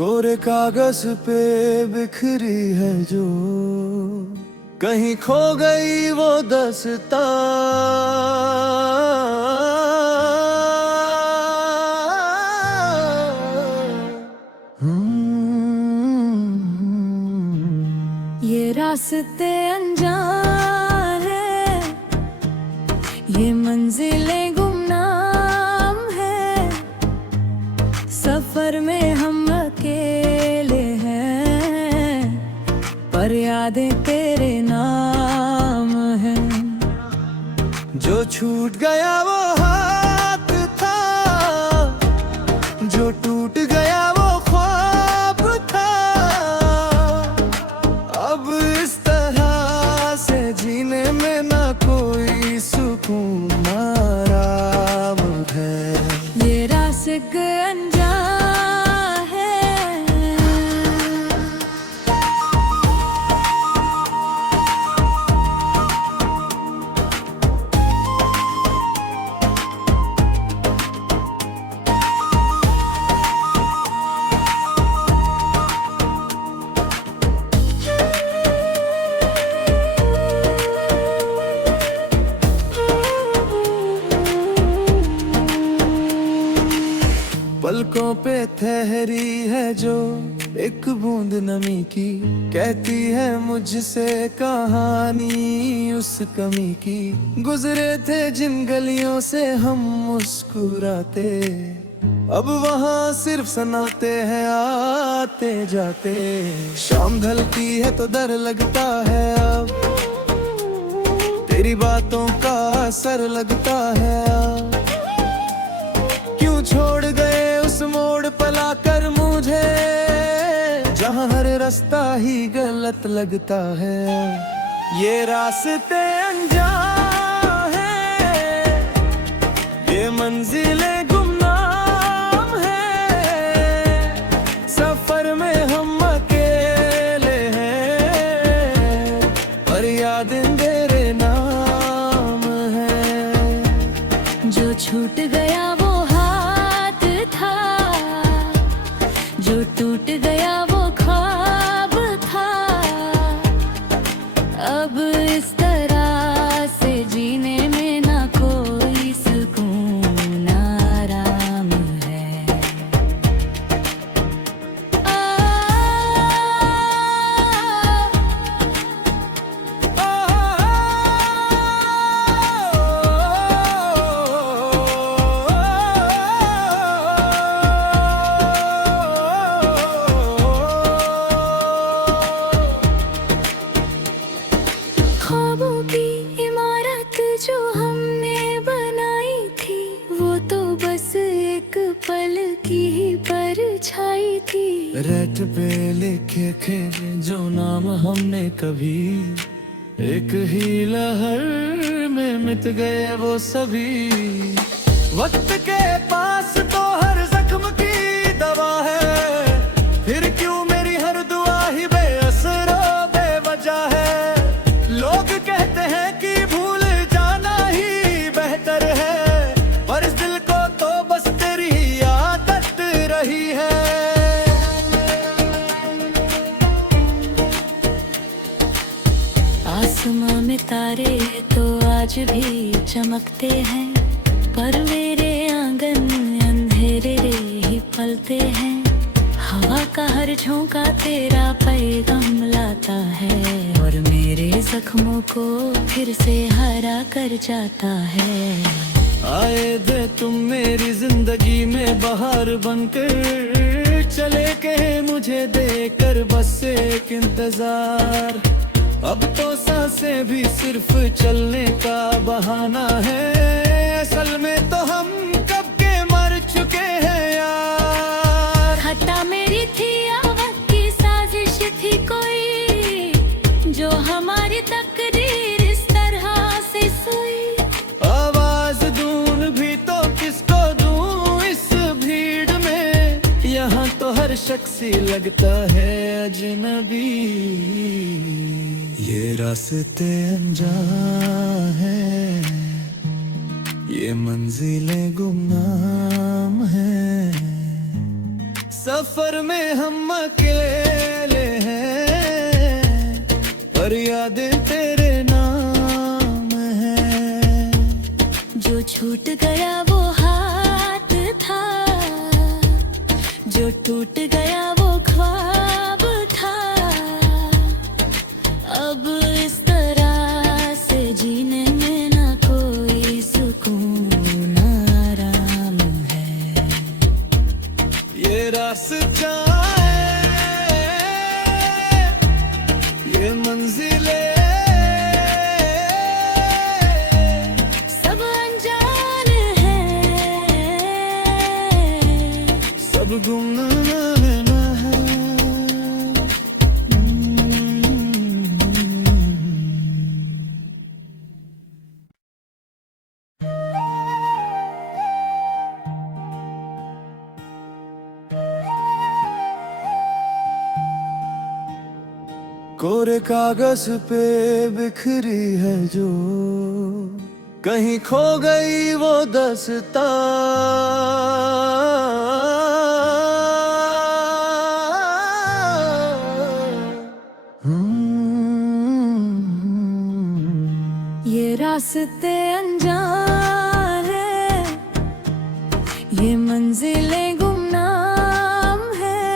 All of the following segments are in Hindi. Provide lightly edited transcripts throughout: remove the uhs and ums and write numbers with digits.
कोरे कागज पे बिखरी है जो, कहीं खो गई वो दस्ता। ये रास्ते अनजान है, ये मंजिलें गुमनाम है, सफर में हम अकेले हैं, पर यादें तेरे नाम हैं। जो छूट गया वो हाथ था, जो टूट गया वो ख्वाब था। अब इस तरह से जीने में ना कोई सुकून ना आराम है। ये रास्ते अनजान है। पलकों पे ठहरी है जो एक बूंद नमी की, कहती है मुझसे कहानी उस कमी की। गुजरे थे जिन गलियों से हम मुस्कुराते, अब वहाँ सिर्फ सुनाते हैं आते जाते। शाम ढलती है तो डर लगता है अब, तेरी बातों का असर लगता है अब। क्यों छोड़ गए उस मोड़ पर लाकर मुझे, जहाँ हर रास्ता ही गलत लगता है। ये रास्ते अनजान है, ये मंजिलें गुमनाम है, सफर में हम अकेले हैं, पर यादें तेरे नाम है। जो छूट गया वो हाथ था, जो टूट गया वो ख्वाब था। अब इस तरह से जीने में ना कोई सुकून ना आराम है। ख्वाबों की इमारत जो हमने बनाई थी, वो तो बस एक पल की ही परछाई थी। रेत पे लिखे थे जो नाम हमने कभी, एक ही लहर में मिट गए वो सभी। वक्त के पास तो हर जख्म की दवा है, फिर क्यों मेरी हर दुआ ही बेअसर बेवजह है। लोग कहते हैं कि भूल जाना ही बेहतर है, पर इस दिल को तो बस तेरी ही आदत रही है। आसमां में तारे तो आज भी चमकते हैं, पर मेरे आंगन अंधेरे ही पलते हैं। हवा का हर झोंका तेरा पैगाम लाता है, और मेरे जख्मों को फिर से हरा कर जाता है। आए थे तुम मेरी जिंदगी में बहार बनकर, चले गए मुझे देकर बस एक इंतजार। अब तो सांसें भी सिर्फ चलने का बहाना है, असल में तो हम कब के मर चुके हैं यार। खता मेरी थी या वक्त की साजिश थी कोई, जो हमारी तकदीर इस तरह से सोई। आवाज दूं भी तो किसको दूं इस भीड़ में, यहाँ तो हर शख्स ही लगता है अजनबी। ये रास्ते अनजान है, ये मंजिलें गुमनाम है, सफर में हम अकेले हैं, पर यादें तेरे नाम है। जो छूट गया वो हाथ था, जो टूट गया वो ख्वाब था। अब इस तरह से जीने में ना कोई सुकून आराम है। ये रास्ता है, ये मंजिलें सब अनजान है, सब गुमनाम है। कोरे कागज पे बिखरी है जो, कहीं खो गई वो दस्ता। ये रास्ते अनजान है, ये मंजिलें गुमनाम है।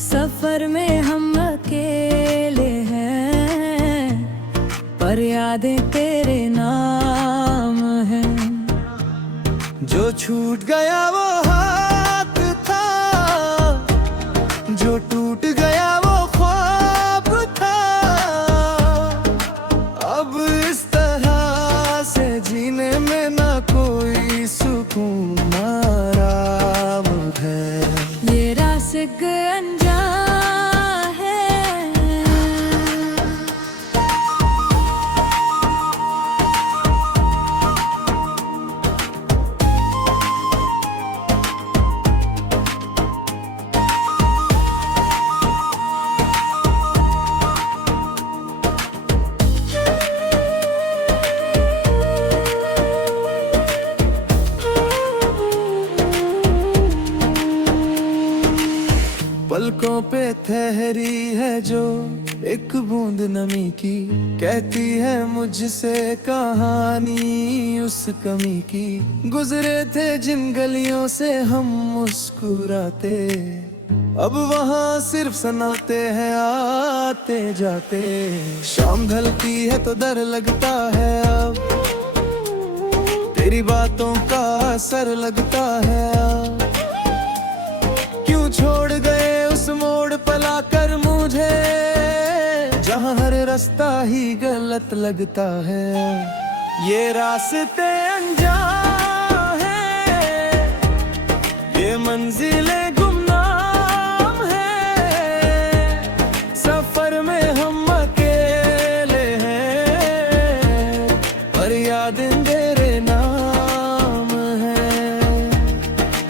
सफर में हम अकेले हैं, पर यादें तेरे नाम हैं। जो छूट गया वो हाथ था, जो टूट गया वो ख्वाब था। अब इस तरह से जीने में ना कोई सुकून आराम है। ये रास्ते अनजान है। पलकों पे ठहरी है जो एक बूंद नमी की, कहती है मुझसे कहानी उस कमी की। गुजरे थे जिन गलियों से हम मुस्कुराते, अब वहाँ सिर्फ सुनाते हैं आते जाते। शाम ढलती है तो डर लगता है, अब तेरी बातों का असर लगता है। अब क्यों छोड़ गए उस मोड़ पर लाकर मुझे, जहाँ हर रास्ता ही गलत लगता है। ये रास्ते अनजान है, ये मंजिलें गुमनाम है। सफर में हम अकेले हैं, पर यादें तेरे नाम है।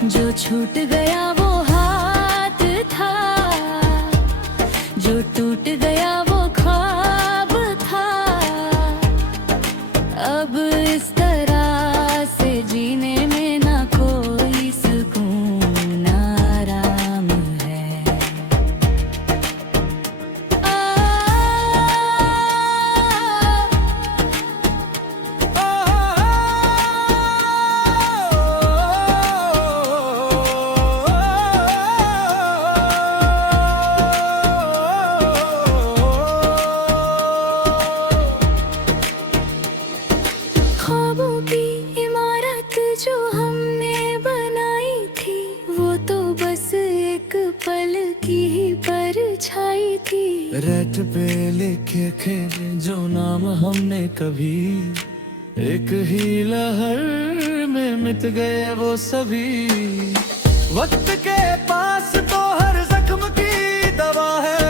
जो छूट गया वो हाथ था, जो टूट गया वो ख्वाब था। अब इस तरह से जीने में ना कोई सुकून आराम है। ख्वाबों की इमारत जो हमने बनाई थी, वो तो बस एक पल की ही परछाई थी। रेत पे लिखे थे जो नाम हमने कभी, एक ही लहर में मिट गए वो सभी। वक्त के पास तो हर जख्म की दवा है,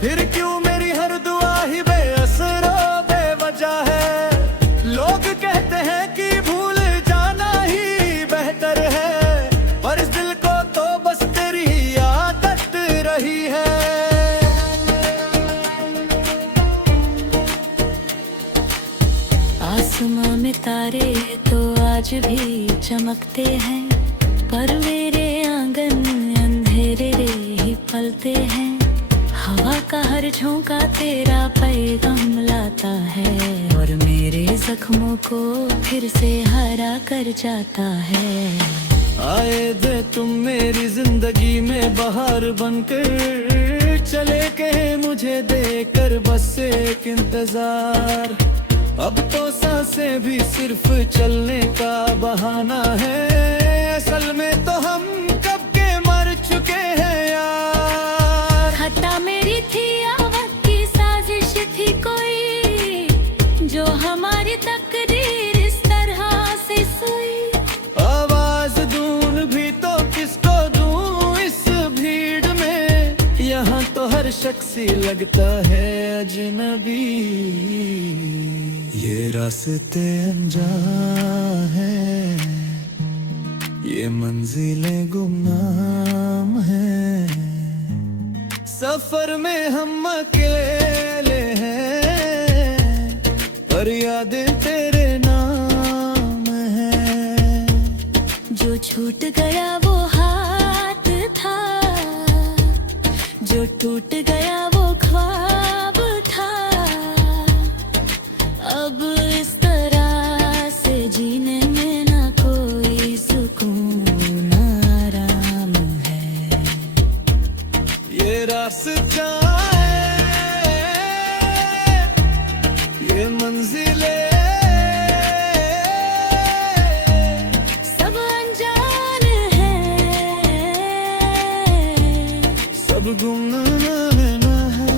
फिर क्यों मेरी हर दुआ ही बेअसर और बेवजह है। लोग कहते हैं कि भूल जाना ही बेहतर है, पर इस दिल को तो बस तेरी ही आदत रही है। आसमां में तारे तो आज भी चमकते हैं, पर मेरे आंगन चलते हैं। हवा का हर झोंका तेरा पैगाम लाता है और मेरे जख्मों को फिर से हरा कर जाता है। आए दे तुम मेरी जिंदगी में बहार बनकर, चले गए मुझे देकर बस एक इंतजार। अब तो सांसें भी सिर्फ चलने का बहाना है, असल में तो हम कब के मर चुके हैं यार। खता मेरी थी या वक्त की साजिश थी कोई, जो हमारी तकदीर इस तरह से सोई। आवाज दूं भी तो किसको दूं इस भीड़ में, यहाँ तो हर शख्स ही लगता है अजनबी। ये रास्ते अनजान हैं, ये मंजिलें गुमनाम हैं, सफर में हम अकेले हैं, पर यादें तेरे नाम हैं। जो छूट गया वो हाथ था, जो टूट गया वो ख्वाब था। अब इस तरह से जीने में ना कोई सुकून आराम है। ये रास्ता है, ये मंजिलें सब अनजान है, सब गुमनाम है।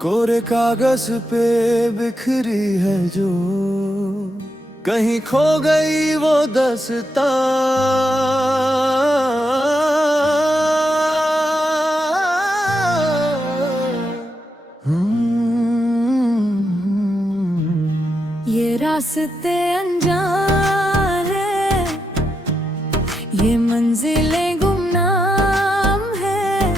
कोरे कागज पे बिखरी है जो, कहीं खो गई वो दस्ता। ये रास्ते अनजान है, ये मंजिलें गुमनाम है,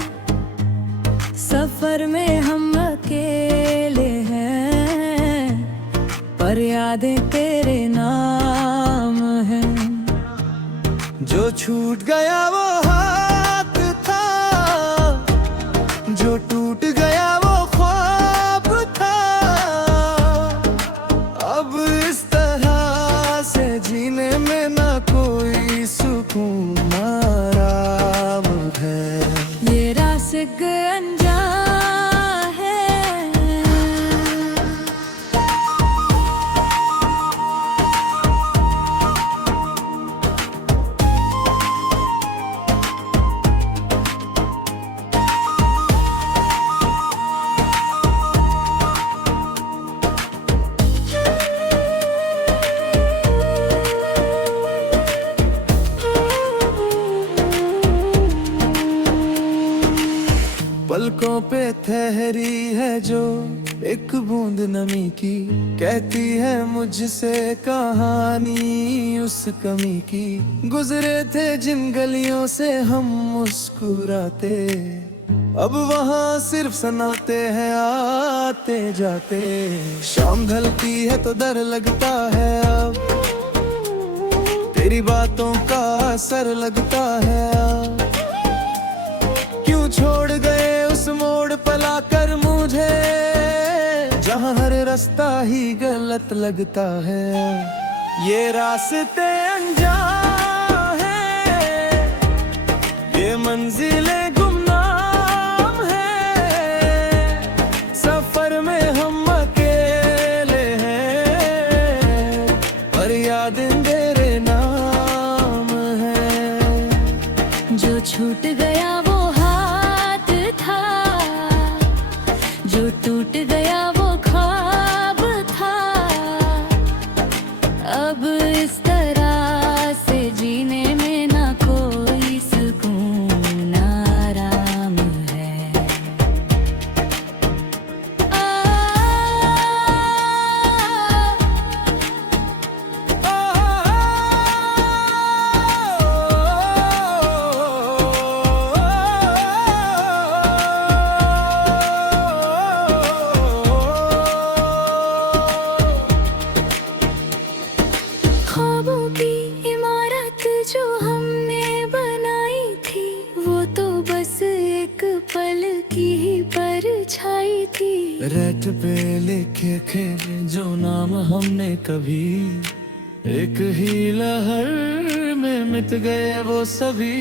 सफर में हम अकेले हैं, पर यादें तेरे नाम हैं। जो छूट गया वो हाथ था, जो टूट गया वो ख्वाब था। अब इस तरह से जीने में ना कोई सुकून आराम है। ये रास्ते अनजान है। पलकों पे ठहरी है जो एक बूंद नमी की, कहती है मुझसे कहानी उस कमी की। गुजरे थे जिन गलियों से हम मुस्कुराते, अब वहाँ सिर्फ सुनाते हैं आते जाते। शाम ढलती है तो डर लगता है अब, तेरी बातों का असर लगता है अब। क्यों छोड़ गए उस मोड़ पर लाकर मुझे, जहाँ हर रास्ता ही गलत लगता है। ये रास्ते अनजान है, ये मंजिलें गुमनाम है, सफर में हम अकेले हैं, पर यादें तेरे नाम है। जो छूट गया वो हाथ था, जो टूट गया वो ख्वाब था। अब इस तरह से जीने में ना कोई सुकून आराम है। रेत पे लिखे थे जो नाम हमने कभी, एक ही लहर में मिट गए वो सभी।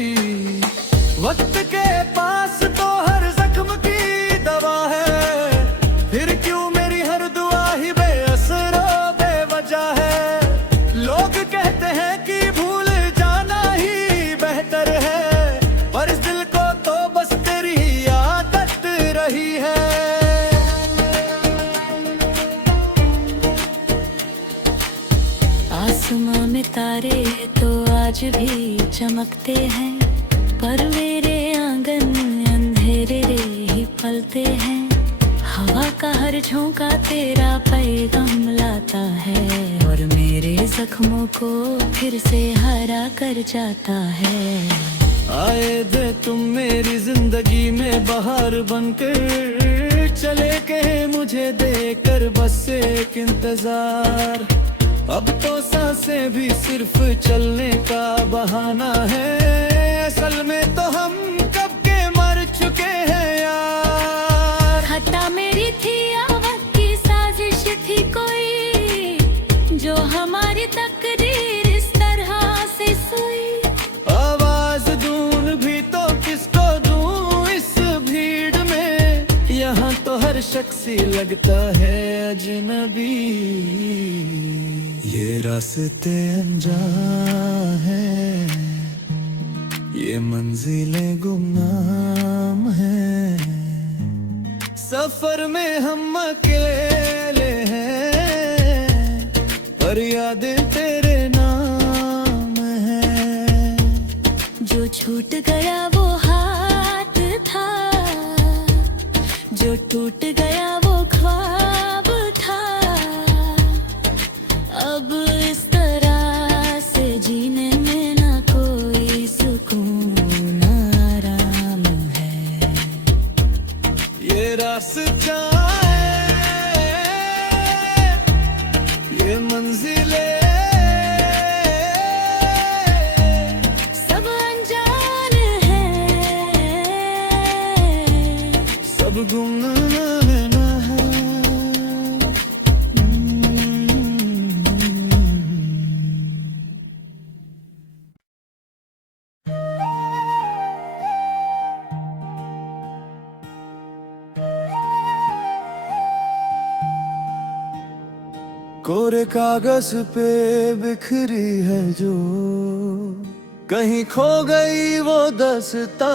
वक्त के पास तो हर जख्म की दवा है, फिर क्यों मेरी हर दुआ ही बेअसर और बेवजह है। लोग कहते हैं कि भूल जाना ही बेहतर है, पर इस दिल को तो बस तेरी ही आदत रही है। आसमां में तारे तो आज भी चमकते हैं, पर मेरे आंगन अंधेरे ही पलते हैं। हवा का हर झोंका तेरा पैगाम लाता है, और मेरे जख्मों को फिर से हरा कर जाता है। आए थे तुम मेरी जिंदगी में बहार बनकर, चले गए मुझे देकर बस एक इंतजार। अब तो सांसें भी सिर्फ चलने का बहाना है, असल में तो हम कब के मर चुके हैं यार। खता मेरी थी या वक्त की साजिश थी कोई, जो हमारी तकदीर इस तरह से सोई। आवाज दूं भी तो किसको दूं इस भीड़ में, यहाँ तो हर शख्स ही लगता है अजनबी। ये रास्ते अनजान हैं, ये मंजिलें गुमनाम हैं, सफर में हम अकेले हैं, पर यादें तेरे नाम हैं। जो छूट गया वो हाथ था, जो टूट गया वो ख्वाब था। अब इस तरह से जीने में ना कोई सुकून ना आराम है। ये रास्ता है, ये मंजिलें सब अनजान है, सब गुमनाम है ना है। कोरे कागज पे बिखरी है जो, कहीं खो गई वो दस्तां।